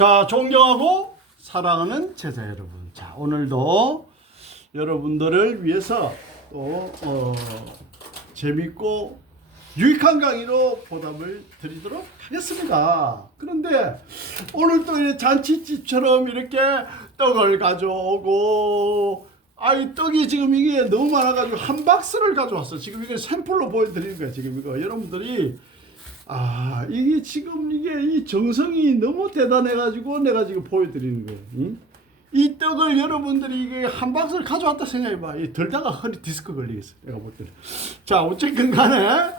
자, 존경하고 사랑하는 제자 여러분. 자, 오늘도 여러분들을 위해서 또 재밌고 유익한 강의로 보답을 드리도록 하겠습니다. 그런데 오늘 또 잔치집처럼 이렇게 떡을 가져오고, 아이 떡이 지금 이게 너무 많아가지고 한 박스를 가져왔어. 지금 이게 샘플로 보여드리는 거야. 지금 이거 여러분들이 이게 지금 이게 이 정성이 너무 대단해가지고 내가 지금 보여드리는 거예요. 응? 이 떡을 여러분들이 이게 한 박스를 가져왔다 생각해봐. 이 들다가 허리 디스크 걸리겠어. 내가 볼 때는. 자, 어쨌든 간에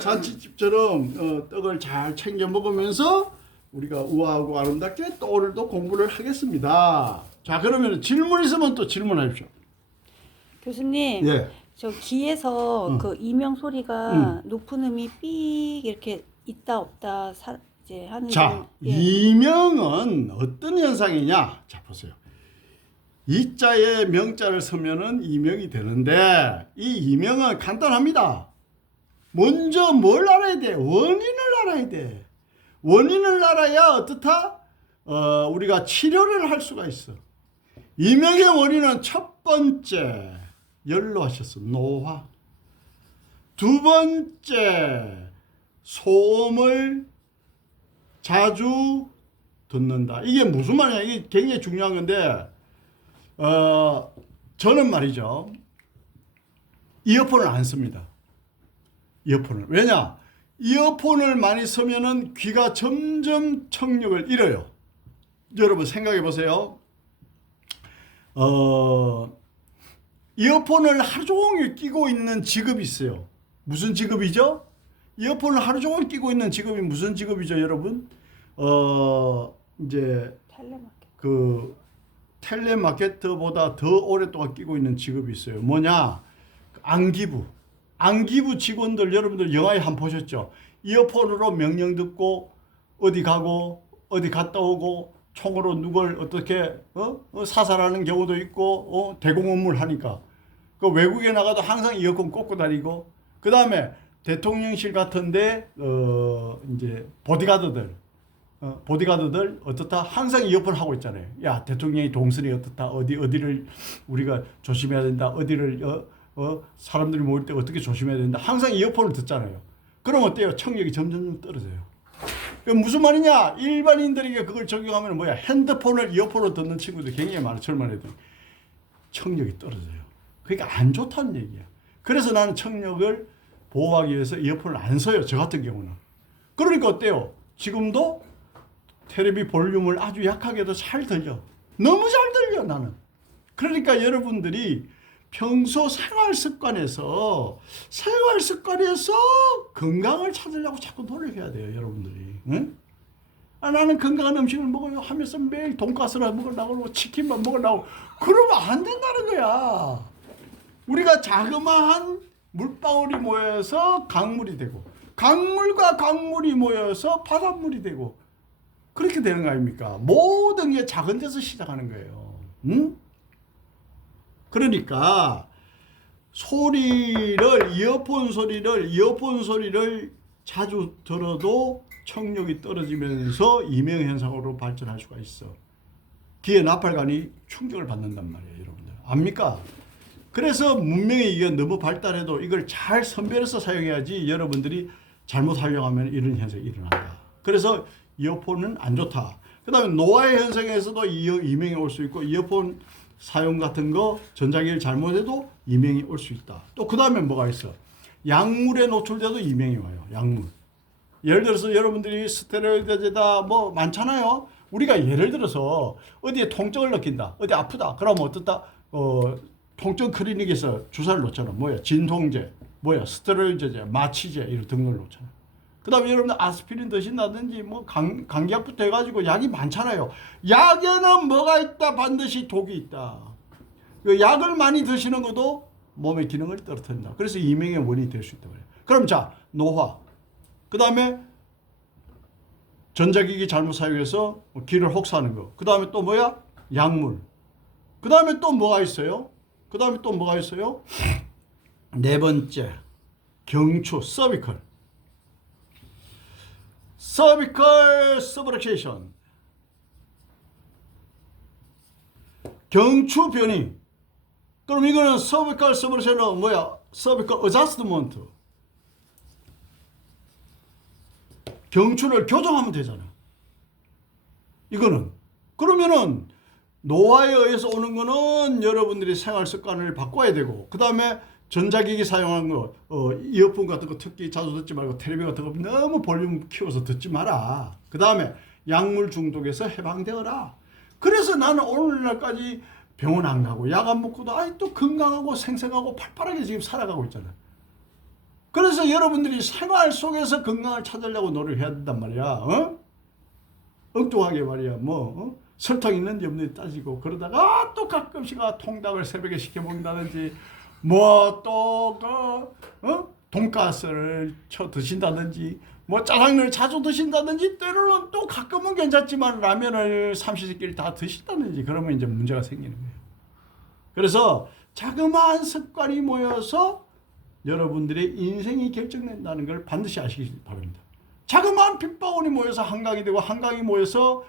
잔치집처럼 떡을 잘 챙겨 먹으면서 우리가 우아하고 아름답게 또 오늘도 공부를 하겠습니다. 자, 그러면 질문 있으면 또 질문하십시오. 교수님, 예. 저 귀에서 그 이명 소리가 높은 음이 삑 이렇게 있다 없다 이제 하는. 자, 이명은 어떤 현상이냐? 자, 보세요. 이자에 명자를 쓰면은 이명이 되는데, 이 이명은 간단합니다. 먼저 뭘 알아야 돼? 원인을 알아야 돼. 원인을 알아야 어떻다? 우리가 치료를 할 수가 있어. 이명의 원인은 첫 번째, 열로 하셨어. 노화. 두 번째, 소음을 자주 듣는다. 이게 무슨 말이냐? 이게 굉장히 중요한 건데, 저는 말이죠. 이어폰을 안 씁니다. 이어폰을. 왜냐? 이어폰을 많이 쓰면은 귀가 점점 청력을 잃어요. 여러분 생각해 보세요. 이어폰을 하루 종일 끼고 있는 직업이 있어요. 무슨 직업이죠? 이어폰을 하루 종일 끼고 있는 직업이 무슨 직업이죠, 여러분? 이제 텔레마케터보다 더 오랫동안 끼고 있는 직업이 있어요. 뭐냐? 안기부. 안기부 직원들 여러분들 영화에 한 번 보셨죠? 이어폰으로 명령 듣고 어디 가고 어디 갔다 오고 총으로 누굴 어떻게 사살하는 경우도 있고 대공 업무를 하니까 그 외국에 나가도 항상 이어폰 꽂고 다니고, 그 다음에 대통령실 같은데 이제 보디가드들 어떻다 항상 이어폰 하고 있잖아요. 야, 대통령이 동선이 어떻다, 어디를 우리가 조심해야 된다, 어디를 사람들이 모일 때 어떻게 조심해야 된다, 항상 이어폰을 듣잖아요. 그럼 어때요? 청력이 점점 떨어져요. 무슨 말이냐? 일반인들에게 그걸 적용하면 뭐야? 핸드폰을 이어폰으로 듣는 친구들 굉장히 많아. 젊은 애들 청력이 떨어져요. 그러니까 안 좋다는 얘기야. 그래서 나는 청력을 보호하기 위해서 이어폰을 안 써요. 저 같은 경우는. 그러니까 어때요? 지금도 텔레비 볼륨을 아주 약하게도 잘 들려. 너무 잘 들려, 나는. 그러니까 여러분들이 평소 생활 습관에서 건강을 찾으려고 자꾸 노력해야 돼요, 여러분들이. 응? 나는 건강한 음식을 먹어요 하면서 매일 돈가스를 먹으려고 그러고 치킨만 먹으려고 그러면 안 된다는 거야. 우리가 자그마한 물방울이 모여서 강물이 되고, 강물과 강물이 모여서 바닷물이 되고, 그렇게 되는 거 아닙니까? 모든 게 작은 데서 시작하는 거예요. 응? 그러니까 이어폰 소리를 자주 들어도 청력이 떨어지면서 이명 현상으로 발전할 수가 있어. 귀의 나팔관이 충격을 받는단 말이에요, 여러분들. 압니까? 그래서 문명이 이게 너무 발달해도 이걸 잘 선별해서 사용해야지, 여러분들이 잘못 활용하면 이런 현상이 일어난다. 그래서 이어폰은 안 좋다. 그 다음에 노화의 현상에서도 이명이 올 수 있고, 이어폰 사용 같은 거 전자기기를 잘못해도 이명이 올 수 있다. 또 그 다음에 뭐가 있어? 약물에 노출돼도 이명이 와요. 약물. 예를 들어서 여러분들이 스테로이드제다 뭐 많잖아요. 우리가 예를 들어서 어디에 통증을 느낀다, 어디 아프다, 그러면 어떻다? 통증 클리닉에서 주사를 놓잖아. 뭐야? 진통제, 뭐야? 스테로이드제, 마취제 이런 등록을 놓잖아. 그 다음에 여러분들 아스피린 드신다든지 뭐 감기약부터 해가지고 약이 많잖아요. 약에는 뭐가 있다? 반드시 독이 있다. 그 약을 많이 드시는 것도 몸의 기능을 떨어뜨린다. 그래서 이명의 원인이 될 수 있다. 그럼 자, 노화. 그 다음에 전자기기 잘못 사용해서 귀를 혹사하는 거. 그 다음에 또 뭐야? 약물. 그 다음에 또 뭐가 있어요? 네 번째, 경추, 서비컬 서브렉세이션. 경추 변이. 그럼 이거는 cervical subluxation은 뭐야? cervical adjustment. 경추를 교정하면 되잖아. 이거는. 그러면은 노화에 의해서 오는 거는 여러분들이 생활 습관을 바꿔야 되고, 그 다음에 전자기기 사용하는 거, 이어폰 같은 거 특히 자주 듣지 말고, 텔레비 같은 거 너무 볼륨 키워서 듣지 마라. 그 다음에 약물 중독에서 해방되어라. 그래서 나는 오늘날까지 병원 안 가고 약 안 먹고도 아직도 건강하고 생생하고 팔팔하게 지금 살아가고 있잖아. 그래서 여러분들이 생활 속에서 건강을 찾으려고 노력해야 된단 말이야. 엉뚱하게 말이야. 설탕 있는지 없는지 따지고 그러다가 또 가끔씩 통닭을 새벽에 시켜 먹는다든지 돈가스를 쳐 드신다든지 짜장면을 자주 드신다든지 때로는 또 가끔은 괜찮지만 라면을 삼시세끼를 다 드신다든지 그러면 이제 문제가 생기는 거예요. 그래서 자그마한 습관이 모여서 여러분들의 인생이 결정된다는 걸 반드시 아시기 바랍니다. 자그마한 빗방울이 모여서 한강이 되고 한강이 모여서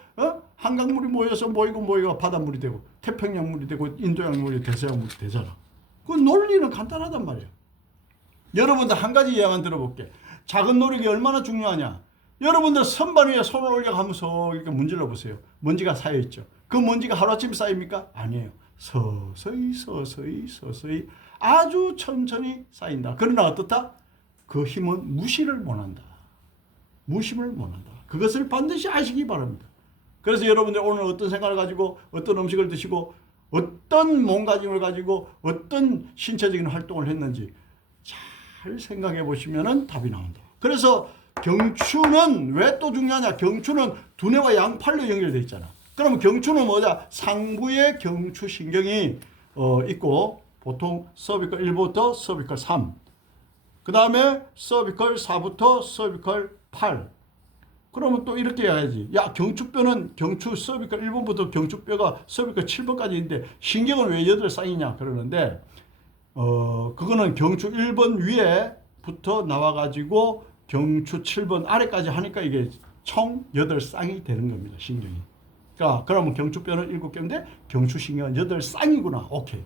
한강물이 모여서 모이고 바닷물이 되고 태평양물이 되고 인도양물이 대서양물이 되잖아. 그 논리는 간단하단 말이야. 여러분들 한 가지 이야기만 들어볼게. 작은 노력이 얼마나 중요하냐. 여러분들 선반 위에 손을 올려가면서 이렇게 문질러 보세요. 먼지가 쌓여있죠. 그 먼지가 하루아침에 쌓입니까? 아니에요. 서서히 아주 천천히 쌓인다. 그러나 어떻다? 그 힘은 무시를 못한다. 무심을 못한다. 그것을 반드시 아시기 바랍니다. 그래서 여러분들 오늘 어떤 생각을 가지고 어떤 음식을 드시고 어떤 몸가짐을 가지고 어떤 신체적인 활동을 했는지 잘 생각해 보시면 답이 나온다. 그래서 경추는 왜 또 중요하냐? 경추는 두뇌와 양팔로 연결되어 있잖아. 그러면 경추는 뭐냐? 상부에 경추신경이 있고 보통 서비컬 1부터 서비컬 3, 그 다음에 서비컬 4부터 서비컬 8. 그러면 또 이렇게 해야지. 야, 경추뼈는 경추 서비컬 1번부터 경추뼈가 서비컬 7번까지 있는데 신경은 왜 8쌍이냐 그러는데 그거는 경추 1번 위에부터 나와가지고 경추 7번 아래까지 하니까 이게 총 8쌍이 되는 겁니다. 신경이. 그러면 경추뼈는 7개인데 경추신경은 8쌍이구나. 오케이.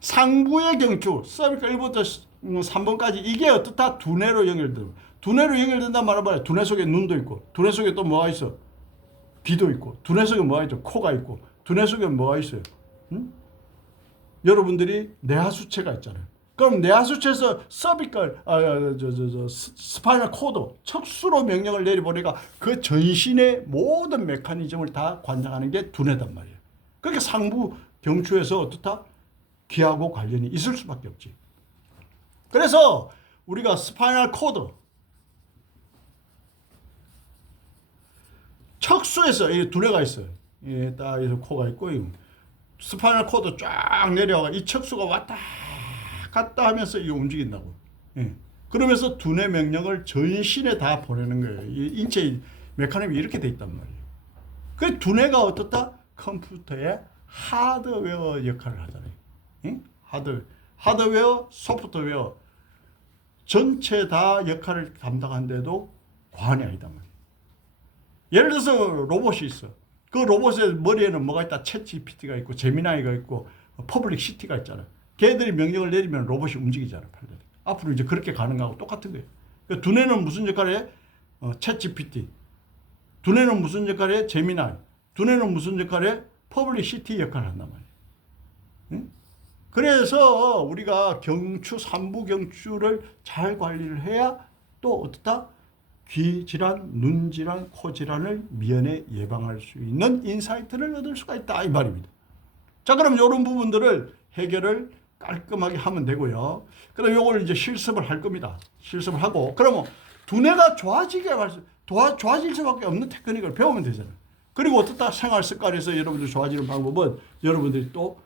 상부의 경추 서비컬 1부터 3번까지 이게 어떻다? 두뇌로 연결돼요. 두뇌로 연결된단 말은 뭐야? 두뇌 속에 눈도 있고, 두뇌 속에 또 뭐가 있어? 귀도 있고, 두뇌 속에 뭐가 있죠? 코가 있고, 두뇌 속에 뭐가 있어요? 여러분들이 뇌하수체가 있잖아요. 그럼 뇌하수체에서 서비컬, 스파이널 코드, 척수로 명령을 내려보니까 그 전신의 모든 메커니즘을 다 관장하는 게 두뇌단 말이에요. 그러니까 상부 경추에서 어떻다? 귀하고 관련이 있을 수밖에 없지. 그래서 우리가 스파이널 코드, 척수에서 이 두뇌가 있어요. 딱 여기서 코가 있고, 스파이널 코드 쫙 내려가 이 척수가 왔다 갔다 하면서 이거 움직인다고. 그러면서 두뇌 명령을 전신에 다 보내는 거예요. 이 인체 메커니즘이 이렇게 돼 있단 말이에요. 그 두뇌가 어떻다? 컴퓨터의 하드웨어 역할을 하잖아요. 하드웨어, 소프트웨어 전체 다 역할을 감당하는데도 과언이 아니다 말이에요. 예를 들어서 로봇이 있어. 그 로봇의 머리에는 뭐가 있다? 챗GPT가 있고 제미나이가 있고 퍼블릭시티가 있잖아. 걔들이 명령을 내리면 로봇이 움직이잖아. 앞으로 이제 그렇게 가능하고 똑같은 거예요. 그러니까 두뇌는 무슨 역할을 해? 챗GPT. 두뇌는 무슨 역할을 해? 제미나이. 두뇌는 무슨 역할을 해? 퍼블릭시티 역할을 한단 말이에요. 그래서 우리가 경추, 삼부 경추를 잘 관리를 해야 또 어떻다? 귀 질환, 눈 질환, 코 질환을 미연에 예방할 수 있는 인사이트를 얻을 수가 있다 이 말입니다. 자, 그럼 이런 부분들을 해결을 깔끔하게 하면 되고요. 그럼 요걸 이제 실습을 할 겁니다. 실습을 하고 그러면 두뇌가 좋아질 수밖에 없는 테크닉을 배우면 되잖아요. 그리고 어떻다? 생활 습관에서 여러분들 좋아지는 방법은 여러분들이 또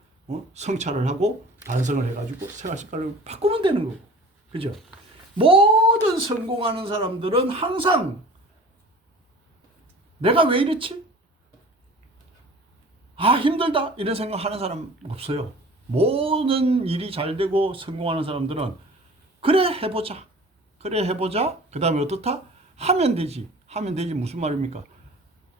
성찰을 하고 반성을 해가지고 생활 습관을 바꾸면 되는 거고, 그죠? 모든 성공하는 사람들은 항상 내가 왜 이렇지? 힘들다 이런 생각하는 사람 없어요. 모든 일이 잘 되고 성공하는 사람들은 그래 해보자 그 다음에 어떻다? 하면 되지 무슨 말입니까?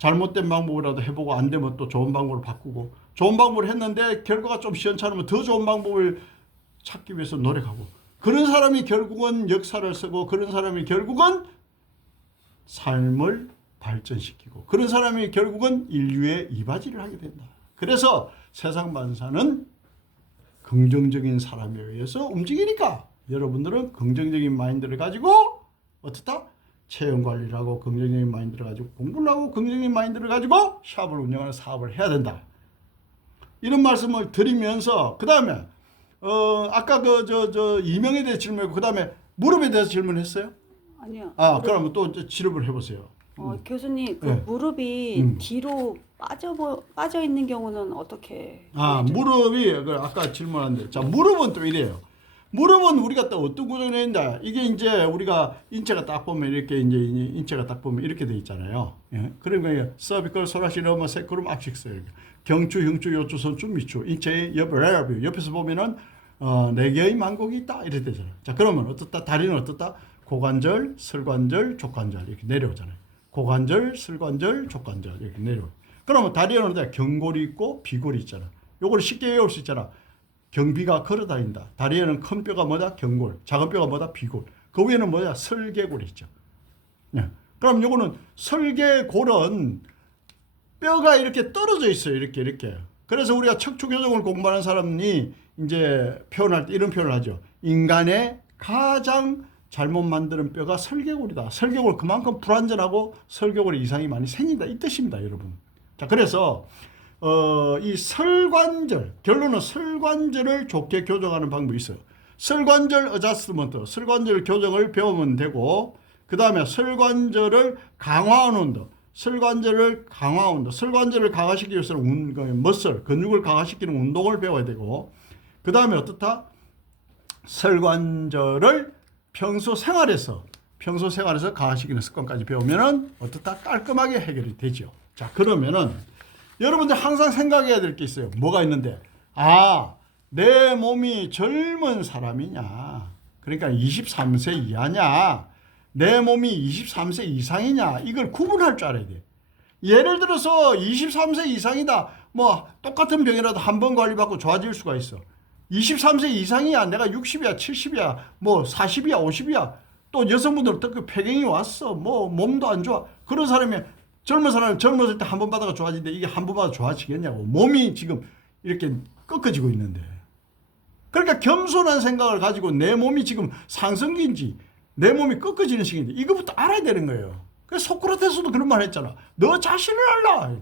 잘못된 방법이라도 해보고 안 되면 또 좋은 방법으로 바꾸고 좋은 방법을 했는데 결과가 좀 시원찮으면 더 좋은 방법을 찾기 위해서 노력하고 그런 사람이 결국은 역사를 쓰고 그런 사람이 결국은 삶을 발전시키고 그런 사람이 결국은 인류의 이바지를 하게 된다. 그래서 세상 만사는 긍정적인 사람에 의해서 움직이니까 여러분들은 긍정적인 마인드를 가지고 어떻다? 체형 관리를 하고 긍정적인 마인드를 가지고 공부를 하고 긍정적인 마인드를 가지고 샵을 운영하는 사업을 해야 된다. 이런 말씀을 드리면서 그 다음에 아까 이명에 대해 질문했고 그 다음에 무릎에 대해서 질문했어요? 아니요. 그러면 또 질문을 해보세요. 교수님 그 네. 무릎이 뒤로 빠져 있는 경우는 어떻게? 무릎이 아까 질문한데 자 무릎은 또 이래요. 무릎은 우리가 또 어떤 구조로 했는데 이게 이제 우리가 인체가 딱 보면 이렇게 이제 인체가 딱 보면 이렇게 돼 있잖아요. 예? 그러니까 서비컬, 소라시, 러머, 세크룸, 압식스 경추, 흉추, 요추, 선추, 미추 인체의 옆에서 보면은 4개의 만곡이 있다 이렇게 되잖아요. 자 그러면 어떻다? 다리는 어떻다? 고관절, 설관절, 족관절 이렇게 내려오잖아요. 고관절, 설관절, 족관절 이렇게 내려오. 그러면 다리에는 경골이 있고 비골이 있잖아. 요걸 쉽게 외울 수 있잖아. 경비가 걸어다닌다. 다리에는 큰 뼈가 뭐다? 경골. 작은 뼈가 뭐다? 비골. 그 위에는 뭐야? 설계골이 있죠. 네. 그럼 요거는 설계골은 뼈가 이렇게 떨어져 있어요. 이렇게. 그래서 우리가 척추교정을 공부하는 사람이 이제 표현할 때 이런 표현을 하죠. 인간의 가장 잘못 만드는 뼈가 설계골이다. 설계골 그만큼 불완전하고 설계골에 이상이 많이 생긴다. 이 뜻입니다, 여러분. 자, 그래서 이 설관절, 결론은 설관절을 좋게 교정하는 방법이 있어요. 설관절 어자스트먼트, 설관절 교정을 배우면 되고 그 다음에 설관절을 강화하는 운동, 설관절을 강화시키기 위해서는 머슬, 근육을 강화시키는 운동을 배워야 되고 그 다음에 어떻다? 설관절을 평소 생활에서 강화시키는 습관까지 배우면은 어떻다? 깔끔하게 해결이 되죠. 자, 그러면은 여러분들 항상 생각해야 될 게 있어요. 뭐가 있는데? 내 몸이 젊은 사람이냐? 그러니까 23세 이하냐? 내 몸이 23세 이상이냐? 이걸 구분할 줄 알아야 돼. 예를 들어서 23세 이상이다. 뭐 똑같은 병이라도 한 번 관리받고 좋아질 수가 있어. 23세 이상이야. 내가 60이야, 70이야, 뭐 40이야, 50이야. 또 여성분들은 또 폐경이 왔어. 뭐 몸도 안 좋아. 그런 사람이 젊은 사람은 젊었을 때 한 번 받아가 좋아지는데 이게 한 번 받아 좋아지겠냐고. 몸이 지금 이렇게 꺾어지고 있는데. 그러니까 겸손한 생각을 가지고 내 몸이 지금 상승기인지 내 몸이 꺾어지는 시기인데 이거부터 알아야 되는 거예요. 그래서 소크라테스도 그런 말 했잖아. 너 자신을 알라.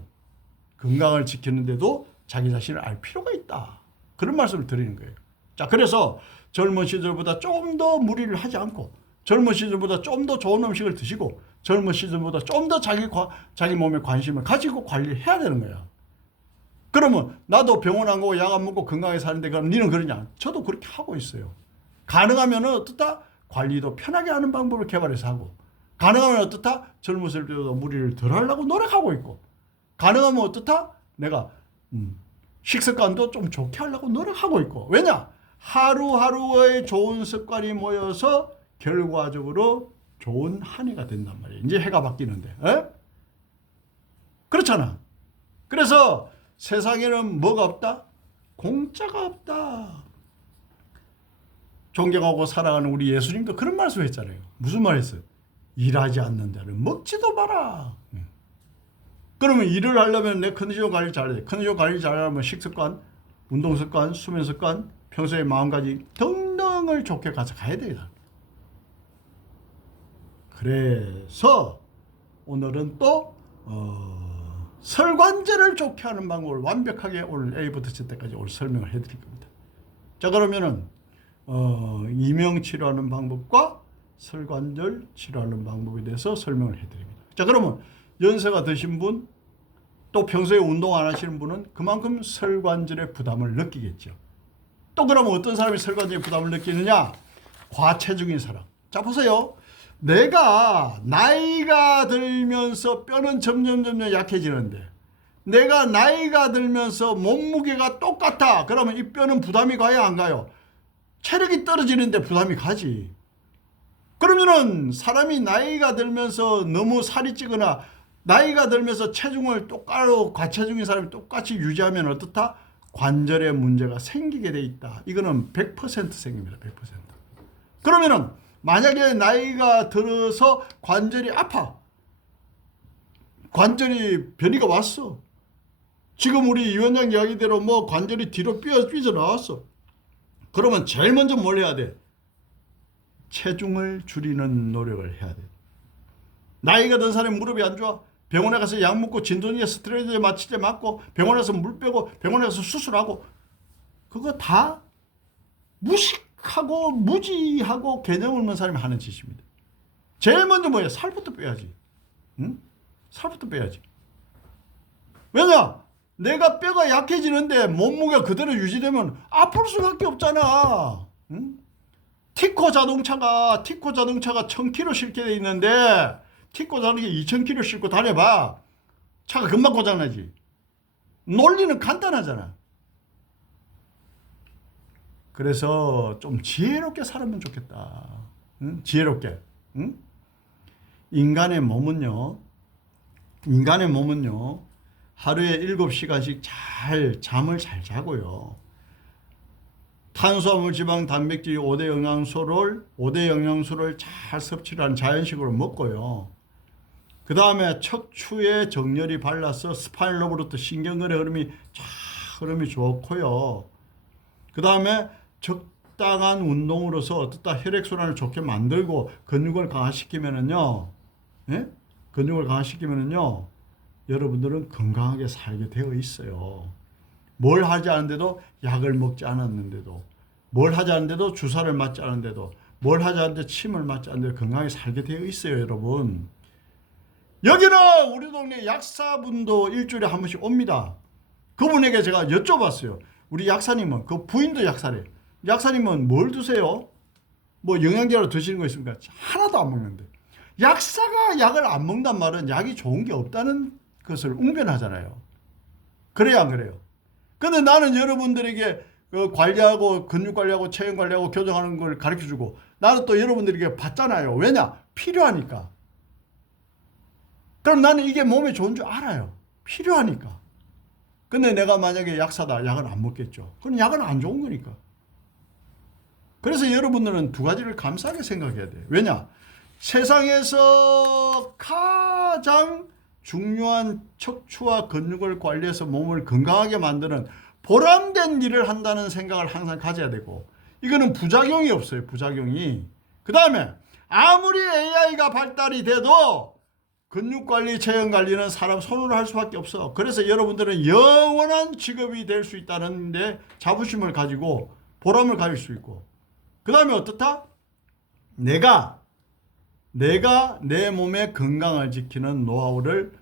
건강을 지키는데도 자기 자신을 알 필요가 있다. 그런 말씀을 드리는 거예요. 자, 그래서 젊은 시절보다 좀 더 무리를 하지 않고 젊은 시절보다 좀 더 좋은 음식을 드시고 젊은 시절보다 좀 더 자기 몸에 관심을 가지고 관리를 해야 되는 거야. 그러면 나도 병원 안 가고 약 안 먹고 건강하게 사는데 그럼 니는 그러냐? 저도 그렇게 하고 있어요. 가능하면 어떻다? 관리도 편하게 하는 방법을 개발해서 하고 가능하면 어떻다? 젊었을 때도 무리를 덜 하려고 노력하고 있고 가능하면 어떻다? 내가 식습관도 좀 좋게 하려고 노력하고 있고 왜냐? 하루하루의 좋은 습관이 모여서 결과적으로 좋은 한 해가 된단 말이에요. 이제 해가 바뀌는데. 그렇잖아. 그래서 세상에는 뭐가 없다? 공짜가 없다. 존경하고 사랑하는 우리 예수님도 그런 말씀 했잖아요. 무슨 말 했어요? 일하지 않는 자는 먹지도 마라. 그러면 일을 하려면 내 컨디션 관리 잘해야 돼. 컨디션 관리 잘하려면 식습관, 운동습관, 수면습관, 평소에 마음가짐 등등을 좋게 가져가야 돼요. 그래서 오늘은 또 설관절을 좋게 하는 방법을 완벽하게 오늘 A부터 Z까지 오늘 설명을 해드릴 겁니다. 자, 그러면은 이명 치료하는 방법과 설관절 치료하는 방법에 대해서 설명을 해드립니다. 자, 그러면 연세가 드신 분, 또 평소에 운동 안 하시는 분은 그만큼 설관절의 부담을 느끼겠죠. 또 그러면 어떤 사람이 설관절의 부담을 느끼느냐? 과체중인 사람. 자, 보세요. 내가 나이가 들면서 뼈는 점점 약해지는데 내가 나이가 들면서 몸무게가 똑같아. 그러면 이 뼈는 부담이 가요, 안 가요? 체력이 떨어지는데 부담이 가지. 그러면은 사람이 나이가 들면서 너무 살이 찌거나 나이가 들면서 체중을 똑바로 과체중인 사람이 똑같이 유지하면 어떻다? 관절에 문제가 생기게 돼 있다. 이거는 100% 생깁니다. 100%. 그러면은 만약에 나이가 들어서 관절이 아파. 관절이 변이가 왔어. 지금 우리 이 원장 이야기대로 뭐 관절이 뒤로 삐져 나왔어. 그러면 제일 먼저 뭘 해야 돼? 체중을 줄이는 노력을 해야 돼. 나이가 든 사람이 무릎이 안 좋아. 병원에 가서 약 먹고 진통제 스테로이드 마취제 맞고 병원에 가서 물 빼고 병원에 가서 수술하고 그거 다 무식하고 무지하고 개념 없는 사람이 하는 짓입니다. 제일 먼저 뭐야? 살부터 빼야지. 응? 살부터 빼야지. 왜냐? 내가 뼈가 약해지는데 몸무게가 그대로 유지되면 아플 수밖에 없잖아. 응? 티코 자동차가 1000km 싣게 돼 있는데 티코 자동차 2000km 싣고 다녀봐. 차가 금방 고장나지. 논리는 간단하잖아. 그래서 좀 지혜롭게 살면 좋겠다. 응? 지혜롭게. 응? 인간의 몸은요. 하루에 7시간씩 잠을 잘 자고요. 탄수화물, 지방, 단백질 5대 영양소를 잘 섭취를 한 자연식으로 먹고요. 그 다음에 척추에 정렬이 발라서 스파인로부터 신경근의 흐름이 좋고요. 그 다음에 적당한 운동으로서 어떻다 혈액순환을 좋게 만들고 근육을 강화시키면은요. 예? 근육을 강화시키면은요. 여러분들은 건강하게 살게 되어 있어요. 뭘 하지 않은데도 약을 먹지 않았는데도 뭘 하지 않은데도 주사를 맞지 않은데도 뭘 하지 않는데 침을 맞지 않는데도 건강하게 살게 되어 있어요. 여러분. 여기는 우리 동네 약사분도 일주일에 한 번씩 옵니다. 그분에게 제가 여쭤봤어요. 우리 약사님은 그 부인도 약사래. 약사님은 뭘 드세요? 뭐 영양제로 드시는 거 있습니까? 하나도 안 먹는데. 약사가 약을 안 먹는단 말은 약이 좋은 게 없다는 것을 웅변하잖아요. 그래야 안 그래요? 근데 나는 여러분들에게 관리하고 근육 관리하고 체형 관리하고 교정하는 걸 가르쳐주고 나는 또 여러분들에게 받잖아요. 왜냐? 필요하니까. 그럼 나는 이게 몸에 좋은 줄 알아요. 필요하니까. 근데 내가 만약에 약사다. 약을 안 먹겠죠. 그럼 약은 안 좋은 거니까. 그래서 여러분들은 두 가지를 감사하게 생각해야 돼요. 왜냐? 세상에서 가장 중요한 척추와 근육을 관리해서 몸을 건강하게 만드는 보람된 일을 한다는 생각을 항상 가져야 되고 이거는 부작용이 없어요. 부작용이. 그 다음에 아무리 AI가 발달이 돼도 근육관리, 체형관리는 사람 손으로 할 수밖에 없어. 그래서 여러분들은 영원한 직업이 될 수 있다는 데 자부심을 가지고 보람을 가질 수 있고 그 다음에 어떻다? 내가 내 몸의 건강을 지키는 노하우를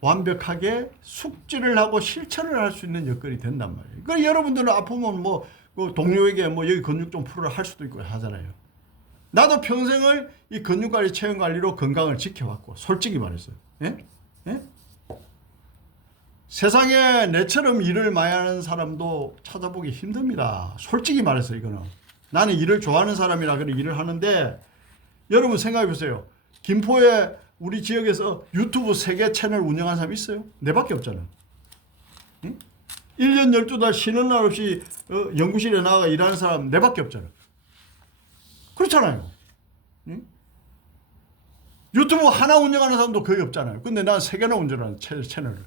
완벽하게 숙지를 하고 실천을 할 수 있는 여건이 된단 말이에요. 그러니까 여러분들은 아프면 뭐 동료에게 뭐 여기 근육 좀 풀어라 할 수도 있고 하잖아요. 나도 평생을 이 근육관리, 체형관리로 건강을 지켜왔고 솔직히 말했어요. 예? 예? 세상에 내처럼 일을 많이 하는 사람도 찾아보기 힘듭니다. 솔직히 말해서 이거는. 나는 일을 좋아하는 사람이라 그래 일을 하는데 여러분 생각해 보세요. 김포에 우리 지역에서 유튜브 3개 채널 운영하는 사람 있어요? 내밖에 없잖아. 응? 1년 12달 쉬는 날 없이 연구실에 나가 일하는 사람 내밖에 없잖아. 그렇잖아요. 응? 유튜브 하나 운영하는 사람도 거의 없잖아요. 근데 난 3개나 운영하는 채널을.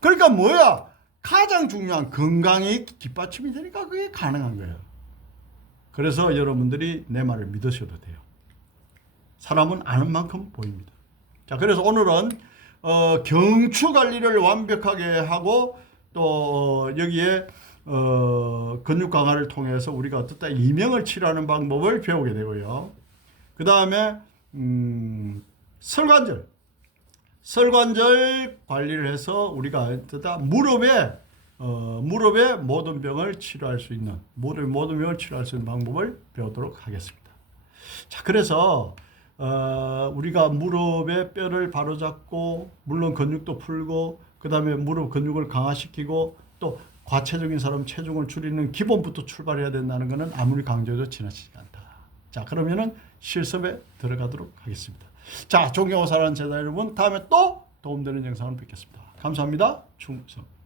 그러니까 뭐야? 가장 중요한 건강이 뒷받침이 되니까 그게 가능한 거예요. 그래서 여러분들이 내 말을 믿으셔도 돼요. 사람은 아는 만큼 보입니다. 자, 그래서 오늘은 경추 관리를 완벽하게 하고 또 여기에 근육 강화를 통해서 우리가 어떻다 이명을 치료하는 방법을 배우게 되고요. 그 다음에 설관절 관리를 해서 우리가 어떻다 무릎의 모든 병을 치료할 수 있는 모든 병을 치료할 수 있는 방법을 배우도록 하겠습니다. 자, 그래서 우리가 무릎의 뼈를 바로잡고 물론 근육도 풀고 그 다음에 무릎 근육을 강화시키고 또 과체중인 사람 체중을 줄이는 기본부터 출발해야 된다는 것은 아무리 강조해도 지나치지 않다. 자, 그러면은 실습에 들어가도록 하겠습니다. 자, 존경하고 사랑하는 제자 여러분, 다음에 또 도움되는 영상으로 뵙겠습니다. 감사합니다. 충성.